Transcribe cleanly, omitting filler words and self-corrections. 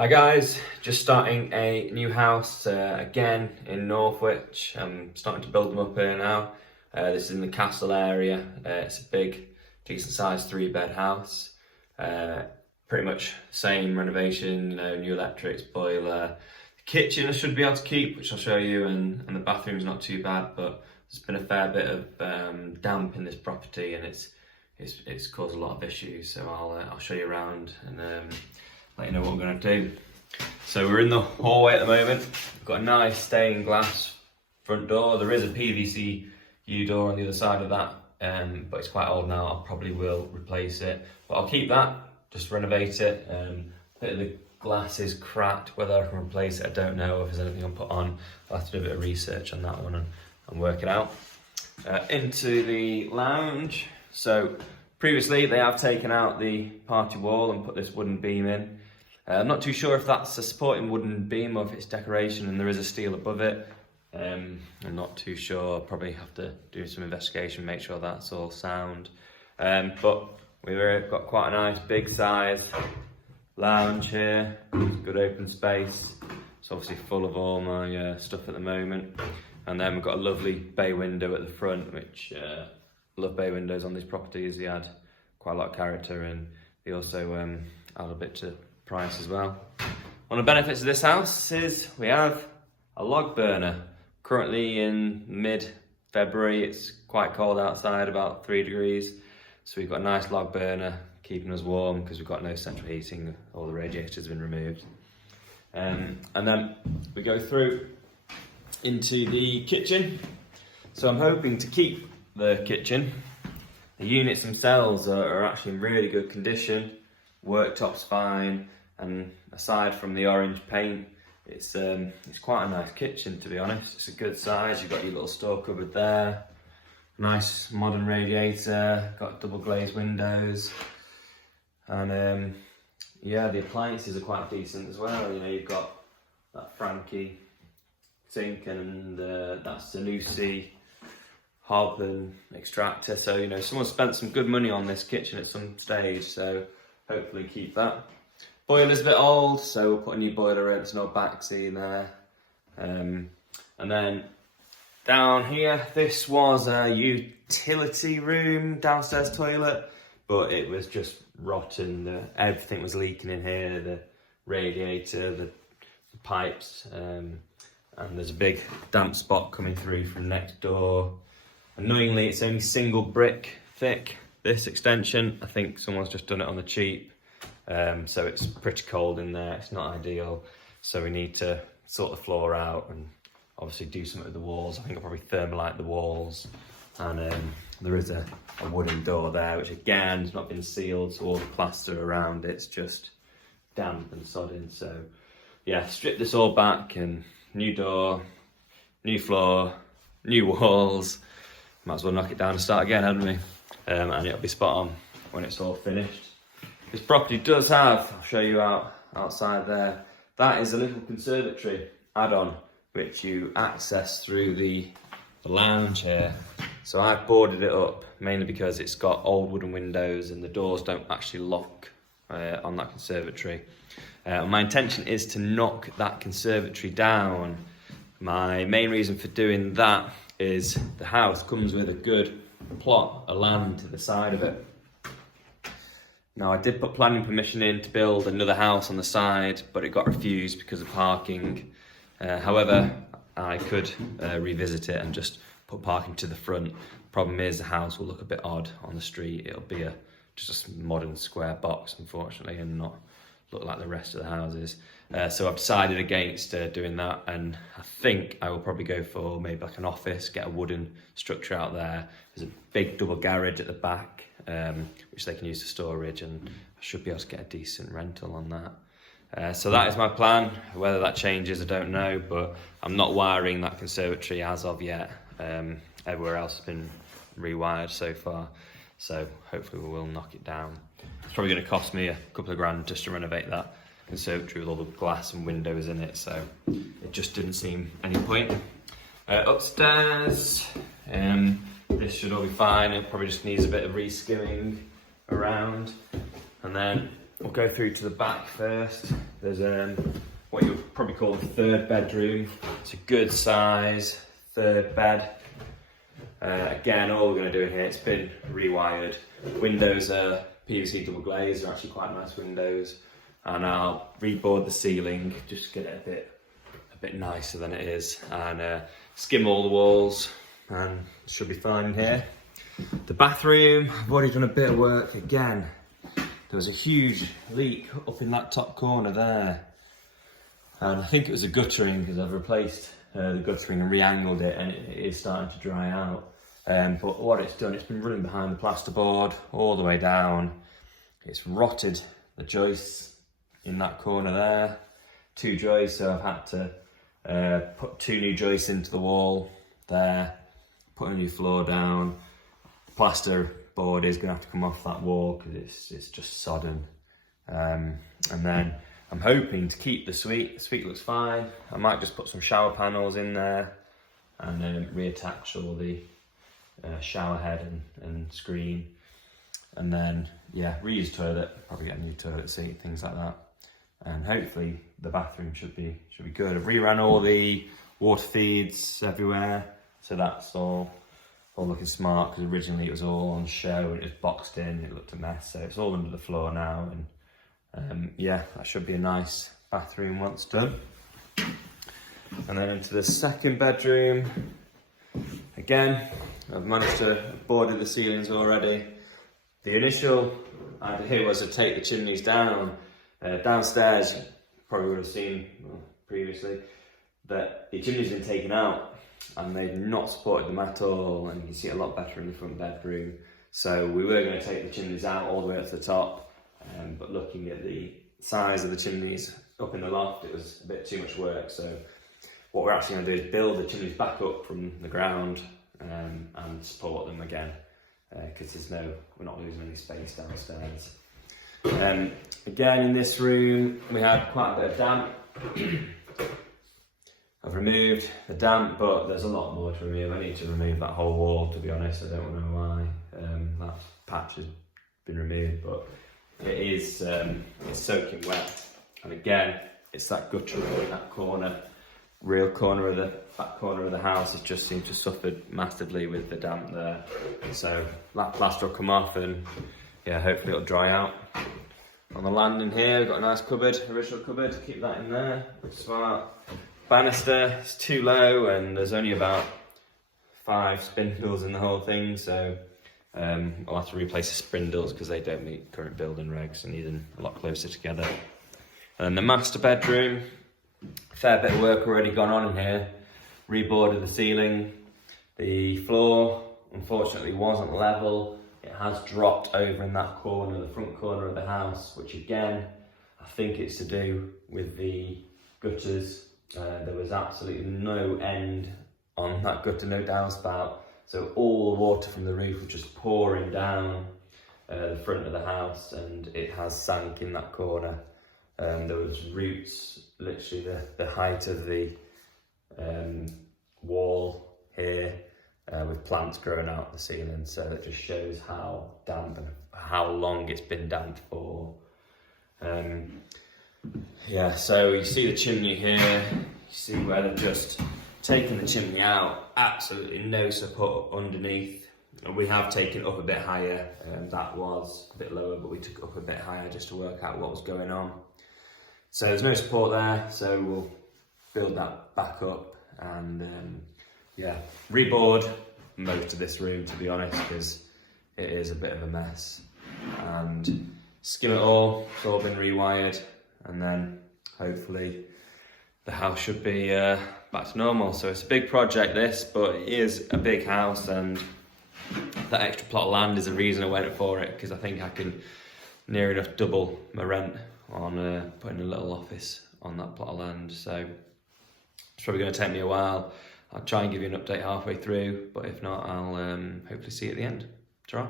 Hi guys, just starting a new house again in Northwich. I'm starting to build them up here now. This is in the castle area. It's a big, decent sized 3-bed house. Pretty much same renovation, new electrics, boiler. The kitchen I should be able to keep, which I'll show you, and the bathroom's not too bad, but there's been a fair bit of damp in this property and it's caused a lot of issues. So I'll show you around and let you know what we're going to do. So we're in the hallway at the moment. We've got a nice stained glass front door. There is a PVC U-door on the other side of that, but it's quite old now. I probably will replace it, but I'll keep that, just renovate it. A bit of the glass is cracked. Whether I can replace it, I don't know. If there's anything I'll put on, I'll have to do a bit of research on that one and work it out. Into the lounge. So previously they have taken out the party wall and put this wooden beam in. I'm not too sure if that's a supporting wooden beam or if it's decoration and there is a steel above it. I'm not too sure. I'll probably have to do some investigation, make sure that's all sound. But we've got quite a nice big size lounge here, good open space. It's obviously full of all my stuff at the moment. And then we've got a lovely bay window at the front, which I love bay windows on these properties. They add quite a lot of character and they also add a bit to price as well. One of the benefits of this house is we have a log burner. Currently in mid-February, it's quite cold outside, about 3 degrees. So we've got a nice log burner keeping us warm because we've got no central heating, all the radiators have been removed. And then we go through into the kitchen. So I'm hoping to keep the kitchen. The units themselves are actually in really good condition. Worktop's fine, and aside from the orange paint, it's quite a nice kitchen, to be honest. It's a good size. You've got your little store cupboard there, nice modern radiator, got double glazed windows, and yeah, the appliances are quite decent as well. You've got that Frankie sink and that's the Lucy hob and extractor. So someone spent some good money on this kitchen at some stage. So hopefully keep that. Boiler's a bit old, so we'll put a new boiler in. There's no backseat there. And then down here, this was a utility room, downstairs toilet, but it was just rotten. Everything was leaking in here, the radiator, the pipes, and there's a big damp spot coming through from next door. Annoyingly, it's only single brick thick, this extension. I think someone's just done it on the cheap. So it's pretty cold in there, it's not ideal. So we need to sort the floor out and obviously do something with the walls. I think I'll probably thermalite the walls. And there is a wooden door there, which again has not been sealed, so all the plaster around it's just damp and sodden. So yeah, strip this all back and new door, new floor, new walls. Might as well knock it down and start again, hadn't we? And it'll be spot on when it's all finished. This property does have, I'll show you outside there, that is a little conservatory add-on which you access through the lounge here. So I've boarded it up mainly because it's got old wooden windows and the doors don't actually lock on that conservatory. My intention is to knock that conservatory down. My main reason for doing that is the house comes with a good plot of land to the side of it. Now I did put planning permission in to build another house on the side, but it got refused because of parking. However, I could revisit it and just put parking to the front. Problem is the house will look a bit odd on the street. It'll be just a modern square box, unfortunately, and not look like the rest of the houses. So I've decided against doing that, and I think I will probably go for maybe like an office, get a wooden structure out there. There's a big double garage at the back, which they can use for storage, and I should be able to get a decent rental on that. So that is my plan. Whether that changes, I don't know, but I'm not wiring that conservatory as of yet. Everywhere else has been rewired so far, so hopefully we will knock it down. It's probably going to cost me a couple of grand just to renovate that conservatory with all the glass and windows in it, so it just didn't seem any point. Upstairs, this should all be fine. It probably just needs a bit of reskimming around. And then we'll go through to the back first. There's what you'll probably call the third bedroom. It's a good size third bed. Again, all we're going to do in here, it's been rewired. Windows are PVC double glazed, they're actually quite nice windows. And I'll reboard the ceiling, just get it a bit nicer than it is, and skim all the walls, and it should be fine in here. The bathroom, I've already done a bit of work again. There was a huge leak up in that top corner there. And I think it was a guttering, because I've replaced the guttering and re-angled it, and it is starting to dry out. But what it's done, it's been running behind the plasterboard all the way down. It's rotted the joists in that corner there. 2 joists, so I've had to put 2 new joists into the wall there, put a new floor down. The plaster board is going to have to come off that wall because it's just sodden. And then I'm hoping to keep the suite. The suite looks fine. I might just put some shower panels in there and then reattach all the shower head and screen. And then, yeah, reuse toilet, probably get a new toilet seat, things like that. And hopefully the bathroom should be good. I've reran all the water feeds everywhere, so that's all looking smart, because originally it was all on show and it was boxed in, it looked a mess, so it's all under the floor now. And yeah, that should be a nice bathroom once done. And then into the second bedroom. Again, I've managed to border the ceilings already. The initial idea was to take the chimneys down. Downstairs, you probably would have seen previously, that the chimney's been taken out and they've not supported them at all, and you can see it a lot better in the front bedroom. So we were going to take the chimneys out all the way up to the top, but looking at the size of the chimneys up in the loft, it was a bit too much work. So what we're actually going to do is build the chimneys back up from the ground and support them again, because we're not losing any space downstairs. Again, in this room, we had quite a bit of damp. I've removed the damp, but there's a lot more to remove. I need to remove that whole wall, to be honest. I don't know why that patch has been removed, but it is it's soaking wet. And again, it's that gutter in that corner, back corner of the house. It just seems to have suffered massively with the damp there. So that plaster will come off, and yeah, hopefully it'll dry out. On the landing here, we've got a nice cupboard, original cupboard, keep that in there, which is smart. Banister, it's too low, and there's only about 5 spindles in the whole thing, so I'll have to replace the spindles because they don't meet current building regs and need them a lot closer together. And then the master bedroom, a fair bit of work already gone on in here. Reboarded the ceiling. The floor, unfortunately, wasn't level. It has dropped over in that corner, the front corner of the house, which again, I think it's to do with the gutters. There was absolutely no end on that gutter, no downspout. So all the water from the roof was just pouring down the front of the house, and it has sank in that corner. There was roots, literally the height of the wall here, with plants growing out the ceiling. So it just shows how damp and how long it's been damp for. Yeah, so you see the chimney here, you see where they've just taken the chimney out, absolutely no support underneath. And we have taken it up a bit higher, that was a bit lower, but we took it up a bit higher just to work out what was going on. So there's no support there, so we'll build that back up and yeah, reboard most of this room, to be honest, because it is a bit of a mess. And skim it all, it's all been rewired, and then hopefully the house should be back to normal. So it's a big project this, but it is a big house, and that extra plot of land is the reason I went for it, because I think I can near enough double my rent on putting a little office on that plot of land. So it's probably going to take me a while. I'll try and give you an update halfway through, but if not, I'll hopefully see you at the end. Ta-ra.